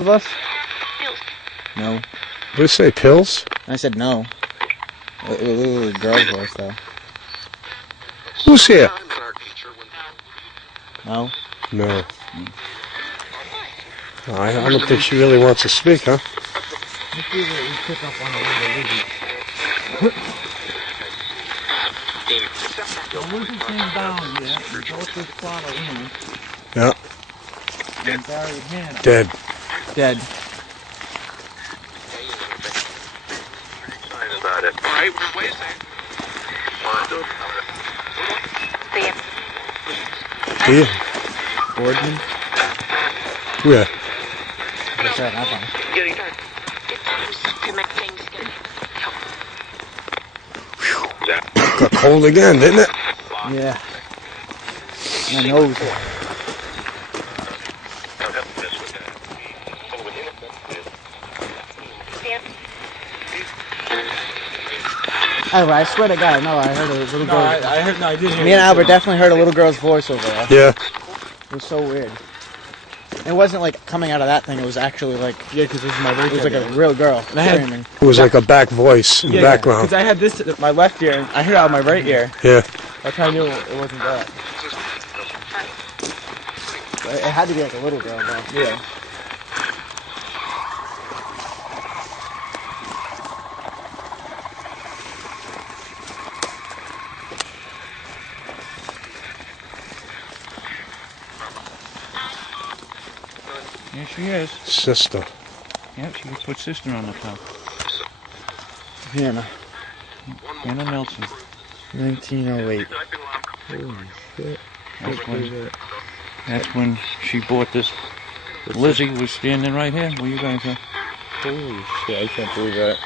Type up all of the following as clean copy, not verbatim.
of us? No. Did you say pills? I said no. It was a girl's voice, though. Who's here? No? No. I don't think she really wants to speak, huh? Let's see what we pick up on the Lizzie came down here and brought this bottle in. Yeah. And buried Hannah. Dead. Dead. About it. All right, wait a second. Yeah. Boardman? Where? What's that? Nothing. Getting done. Got cold again, didn't it? Yeah. My nose. I swear to God, no, I heard a little girl. I did hear. Me and Albert definitely heard a little girl's voice over there. Yeah. It was so weird. It wasn't like coming out of that thing. It was actually like, Yeah, because this is my right it was like a real girl And I had- screaming. It was like a back voice in the background. Because I had this at my left ear, and I heard it out of my right ear. Yeah. That's how I knew it wasn't that. It had to be like a little girl, though. Yeah. Here she is. Sister. Yep, she put sister on the top. Hannah, Hannah Nelson. 1908. That's when she bought this. Lizzie was standing right here. Where you guys are? Holy shit, I can't believe that.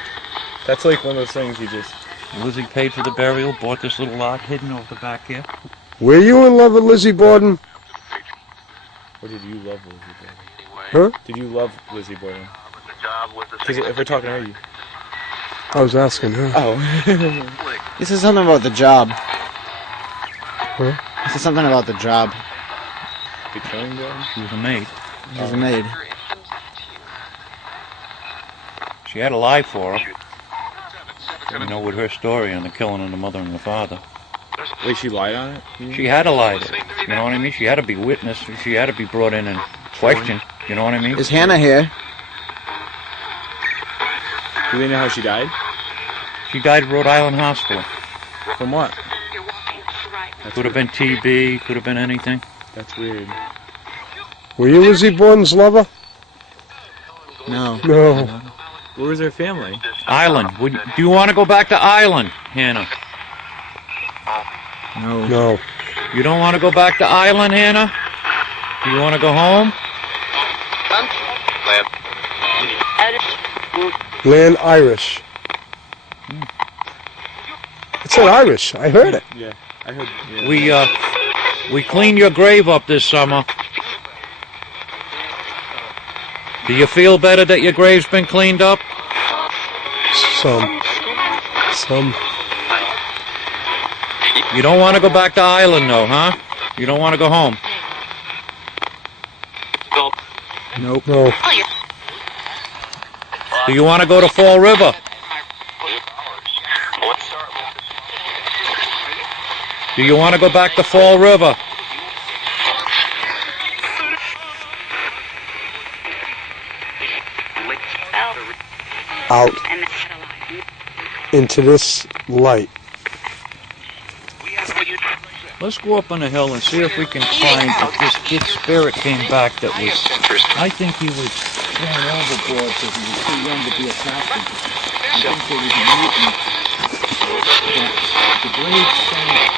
That's like one of those things you just... Lizzie paid for the burial, bought this little lot hidden over the back here. Were you in love with Lizzie Borden? Or did you love Lizzie Borden? Huh? Did you love Lizzie Borden? Because if we're talking to her, you... I was asking her. Oh. This is something about the job. Huh? This is something about the job. The killing job? She was a maid. She was a maid. She had to lie for her. You know, with her story and the killing of the mother and the father. Wait, she lied on it? She had to lie to it. You know what I mean? She had to be witnessed. She had to be brought in and questioned. You know what I mean? Is Hannah here? Do they know how she died? She died at Rhode Island Hospital. From what? Could have been TB, could have been anything. That's weird. Were you Lizzie Borden's lover? No. No. Where was her family? Island. Do you want to go back to Island, Hannah? No. No. You don't want to go back to Island, Hannah? Do you want to go home? Land Irish. It said Irish. I heard it. Yeah, I heard... Yeah. We cleaned your grave up this summer. Do you feel better that your grave's been cleaned up? Some. You don't want to go back to Island, though, huh? You don't want to go home? Nope. No. Do you want to go to Fall River? Do you want to go back to Fall River? Out into this light. Let's go up on the hill and see if we can find if this kid spirit came back that was... I think he was thrown overboard because he was too young to be a captain. I think there was a mutant. But the grave saying that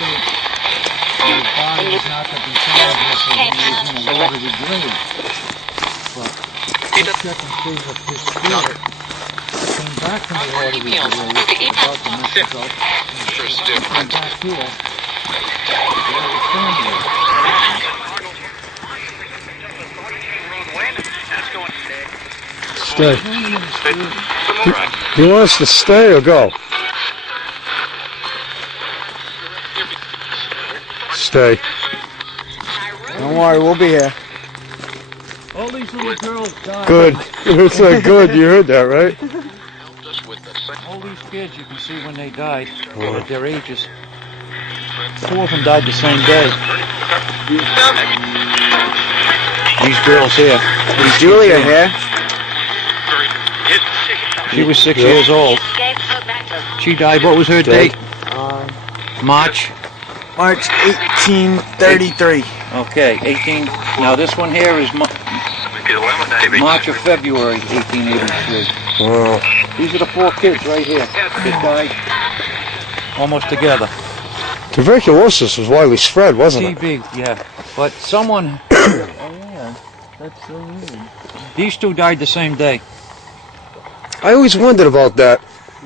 his body was not to be found because he was in a watery grave. But let's check and see if his spirit came back from the watery grave about the message up and came back here. Stay. Do you want us to stay or go? Stay. Don't worry, we'll be here. All these these little girls died. Good. It's not good. You heard that, right? Helped us with the same. All these kids, you can see when they died, at their ages. 4 of them died the same day. These girls here. Is Julia here? She was 6 years old. She died, what was her date? March? March 1833. Okay, 18. Now this one here is March or February 1883. Wow. These are the 4 kids right here that died almost together. Tuberculosis was widely spread, wasn't it? TB, yeah. But someone... oh yeah, that's so weird. These 2 died the same day. I always wondered about that.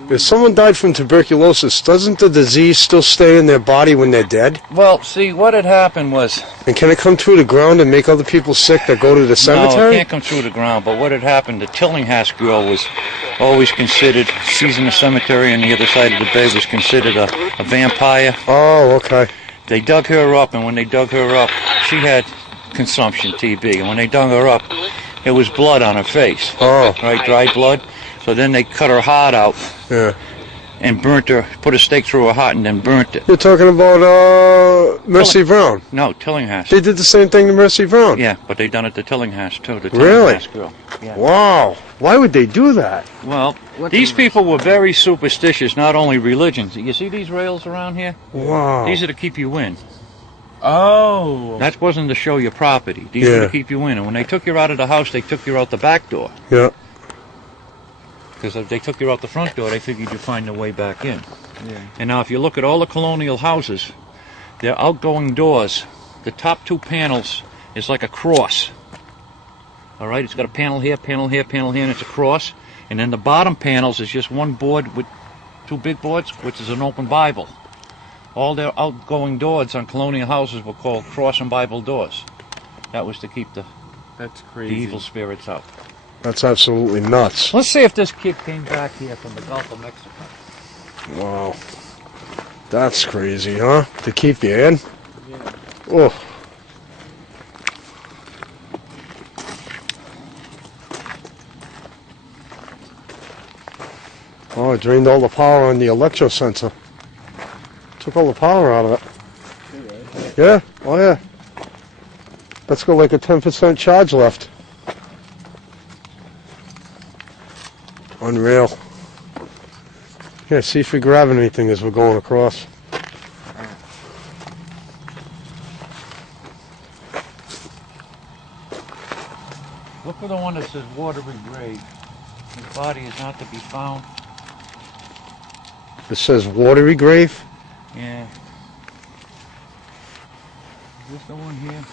If someone died from tuberculosis, doesn't the disease still stay in their body when they're dead? Well, see, what had happened was... And can it come through the ground and make other people sick that go to the No, cemetery? it can't come through the ground, but what had happened, the Tillinghast girl was always considered, she's in the cemetery on the other side of the bay, was considered a vampire. Oh, okay. They dug her up, and when they dug her up, she had consumption, TB, and when they dug her up, it was blood on her face, Oh, right, dried blood. So then they cut her heart out yeah. and burnt her, put a stake through her heart and then burnt it. You're talking about Mercy Brown. No, Tillinghast. They did the same thing to Mercy Brown. Yeah, but they done it to Tillinghast too, the Really? Tillinghast girl. Yeah. Wow. Why would they do that? Well, these people were very superstitious, not only religions. You see these rails around here? Wow. These are to keep you in. Oh. That wasn't to show your property. These were Yeah. to keep you in. And when they took you out of the house, they took you out the back door. Yeah. Because if they took you out the front door, they figured you'd find a way back in. Yeah. And now if you look at all the colonial houses, their outgoing doors, the top 2 panels is like a cross. All right, it's got a panel here, panel here, panel here, and it's a cross. And then the bottom panels is just one board with 2 big boards, which is an open Bible. All their outgoing doors on colonial houses were called cross and Bible doors. That was to keep the That's the crazy. evil spirits out. That's absolutely nuts. Let's see if this kid came back here from the Gulf of Mexico. Wow. That's crazy, huh? To keep you in? Yeah. Oh. Oh, it drained all the power on the electro sensor. Took all the power out of it. Yeah? Oh, yeah. That's got like a 10% charge left. Unreal. Yeah, see if we grab anything as we're going across. Look for the one that says watery grave. His body is not to be found. It says watery grave. Yeah. Is this the one here?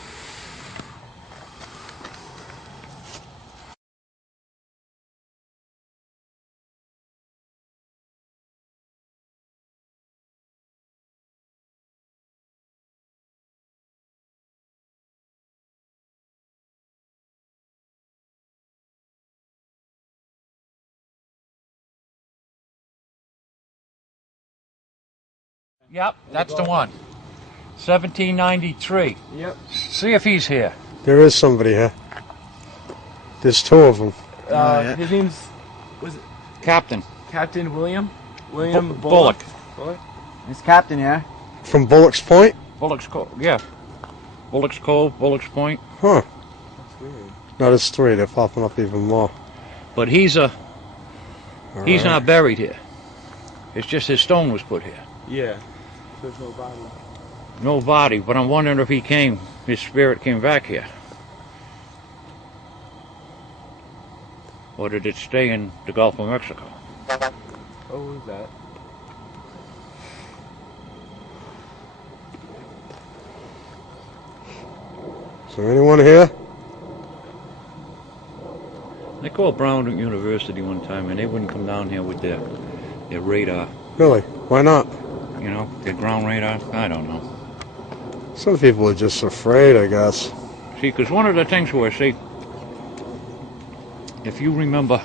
Yep, that's the one. 1793. Yep. See if he's here. There is somebody here. There's 2 of them. yeah. His name's Captain Captain William. William Bullock. Bullock. It's Captain, yeah? From Bullock's Point? Bullock's Cove, yeah. Bullock's Cove, Bullock's Point. Huh. That's weird. No, there's 3. They're popping up even more. But he's All right. not buried here. It's just his stone was put here. Yeah. There's no body. No body, but I'm wondering if he came, his spirit came back here. Or did it stay in the Gulf of Mexico? Oh, who's that? Is there anyone here? They called Brown University one time and they wouldn't come down here with their radar, Really? Why not? you know, their ground radar. I don't know. Some people are just afraid, I guess. See, because one of the things was, see, if you remember,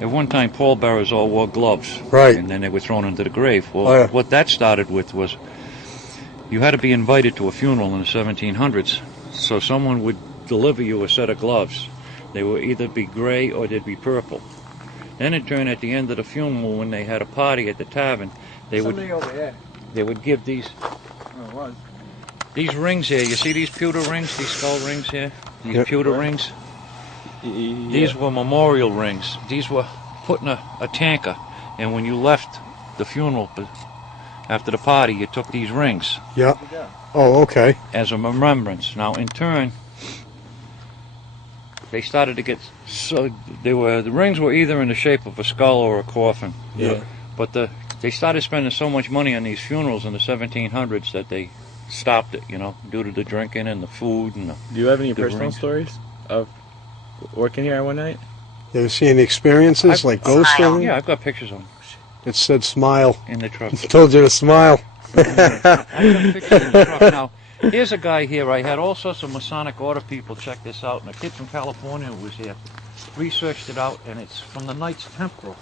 at one time pallbearers all wore gloves. Right. And then they were thrown into the grave. Well, Oh, yeah. what that started with was you had to be invited to a funeral in the 1700s, so someone would deliver you a set of gloves, They would either be gray or they'd be purple. Then in turn, at the end of the funeral, when they had a party at the tavern, they Somebody over there. would give these Oh, it was. these rings here. You see these pewter rings, these skull rings here, these Yep. pewter rings. These were memorial rings. These were put in a tanker, and when you left the funeral after the party, you took these rings Yeah. Oh, okay. as a remembrance. Now, in turn, they started to get so the rings were either in the shape of a skull or a coffin. Yeah. But they started spending so much money on these funerals in the 1700s that they stopped it. You know, due to the drinking and the food and the. Do you have any The personal rings. stories of working here one night? You ever see any experiences like ghost stories? Yeah, I've got pictures of them It said smile. in the truck. Told you to smile. I've got pictures in the truck. Now, here's a guy here. I had all sorts of Masonic Order people check this out, and a kid from California who was here researched it out, and it's from the Knights Templar.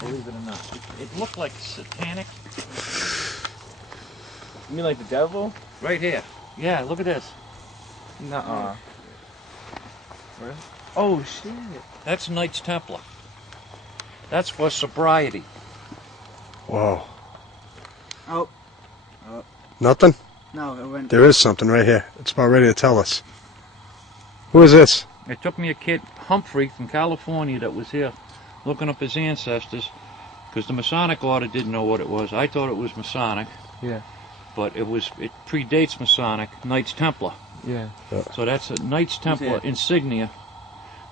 Believe it or not, it looked like satanic. You mean like the devil? Right here. Yeah, look at this. Nuh-uh. Oh, shit. That's Knights Templar. That's for sobriety. Wow. Oh, Nothing? no, it went. There is something right here. It's about ready to tell us. Who is this? It took me a kid, Humphrey, from California that was here looking up his ancestors, because the Masonic Order didn't know what it was. I thought it was Masonic. Yeah. But it predates Masonic, Knights Templar. Yeah. So that's a Knights Templar insignia,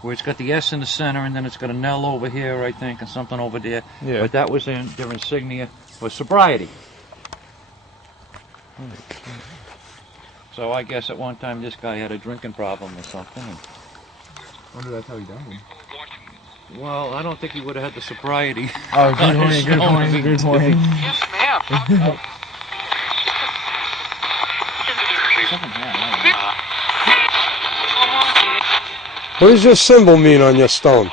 where it's got the S in the center, and then it's got an L over here, I think, and something over there. Yeah. But that was their insignia for sobriety. So I guess at one time this guy had a drinking problem or something. And, Wonder that's how he died. well, I don't think he would have had the sobriety. Oh, good point, good point, good point. Yes, ma'am. What does your symbol mean on your stone?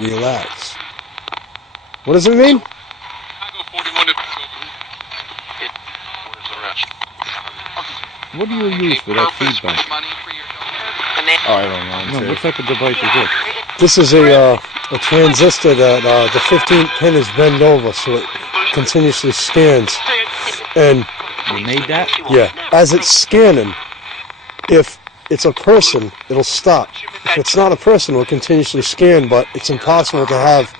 Relax. What does it mean? What do you use for that feedback? Oh, I don't know. No, what type of device is this? This is a transistor that the 15th pin is bent over so it continuously scans. And You made that? yeah, as it's scanning, if it's a person, it'll stop. If it's not a person, it'll continuously scan, but it's impossible to have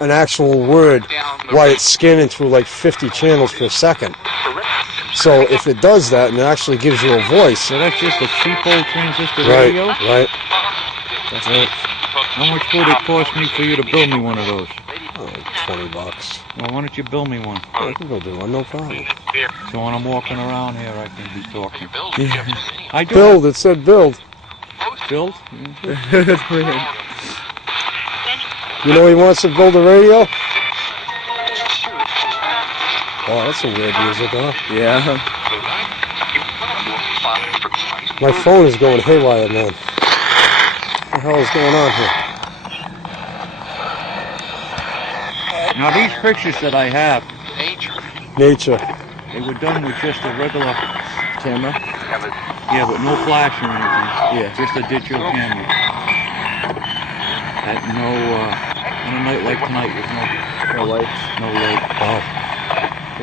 an actual word while it's scanning through like 50 channels per second. So if it does that and it actually gives you a voice, So that's just a cheap old transistor right, radio? right. How much would it cost me for you to build me one of those? Oh, $20. Well, why don't you build me one? I can go do one, no problem. So when I'm walking around here, I can be talking. I do. Build, it said build. Build? That's pretty good. You know he wants to build a radio? Oh, that's a weird music, huh? Yeah. My phone is going haywire, man. What the hell is going on here? Now these pictures that I have, Nature. they were done with just a regular, Camera. yeah, but no flash or anything. Yeah. Just a digital camera. At no, on a night like tonight with No lights. no light. Wow.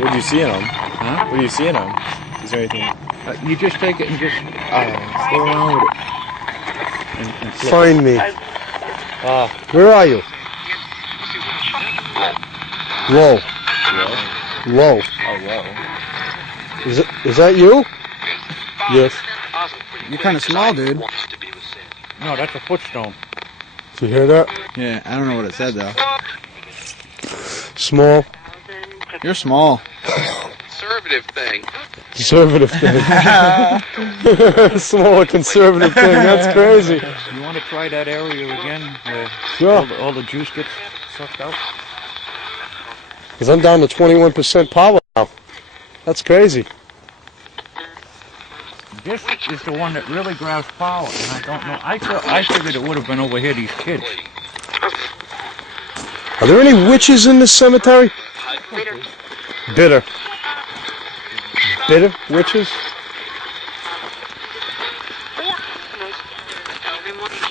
What do you see in them? Huh? What do you see in them? Is there anything? You just take it and just go around with it. And flip. Find me. Where are you? Low. Low. Oh, wow. Is that you? Yes. You're kind of small, dude. No, that's a footstone. Did you hear that? Yeah, I don't know what it said though. Small. You're small. Conservative thing. Conservative thing. Small conservative thing. That's crazy. You want to try that area again where Sure. all the juice gets sucked out? Because I'm down to 21% power now. That's crazy. This is the one that really grabs power, and I don't know. I figured it would have been over here, these kids. Are there any witches in this cemetery? Bitter. Bitter witches? I'm looking